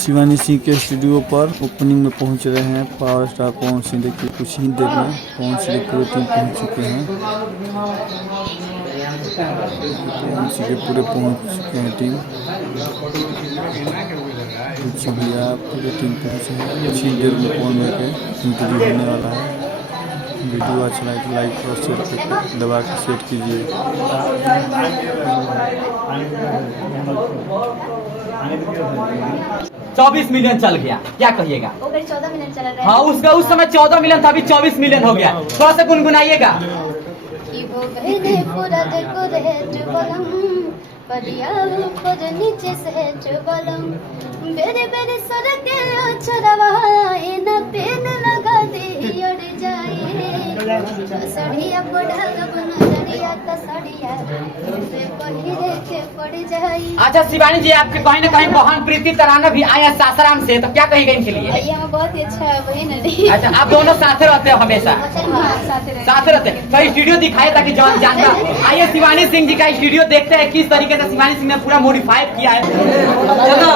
शिवानी सिंह के स्टूडियो पर ओपनिंग में पहुंच रहे हैं पावर स्टार पवन सिंह। देखिए कुछ ही देर में पवन सिंह की पूरी टीम पहुंच चुके हैं। पवन सिंह के पूरे पहुंच चुके हैं टीम। कुछ भैया पूरी टीम पहुंचे हैं। कुछ ही देर में पवन के इंटरव्यू होने वाला है। वीडियो अच्छा लगे तो लाइक और शेयर दबा के शेयर कीजिए। 24 मिलियन चल गया, क्या कहिएगा? 14 मिलियन चला रहा है। हाँ, उसका उस समय 14 मिलियन था, अभी 24 मिलियन हो गया। थोड़ा सा गुनगुनाइएगा। नीचे से बलम बेरे बेरे सड़के चरवाए न पेन लगा दे उड़ जाए सड़िया पढ़ा बन सड़िया का सड़िया से पहिरे के पड़ जाए। अच्छा शिवानी जी, आपके कहीं ना कहीं बहन प्रीति तराना भी आया सासाराम से, तो क्या कहेगा इनके लिए? यहाँ बहुत ही अच्छा है बहन है। अच्छा, आप दोनों साथ रहते हो हमेशा? साथ रहते हैं। तो स्टूडियो दिखाए ताकि जवान जानता। आइए शिवानी सिंह जी का स्टूडियो देखते हैं किस तरीके से शिवानी सिंह ने पूरा मॉडिफाई किया है। चलो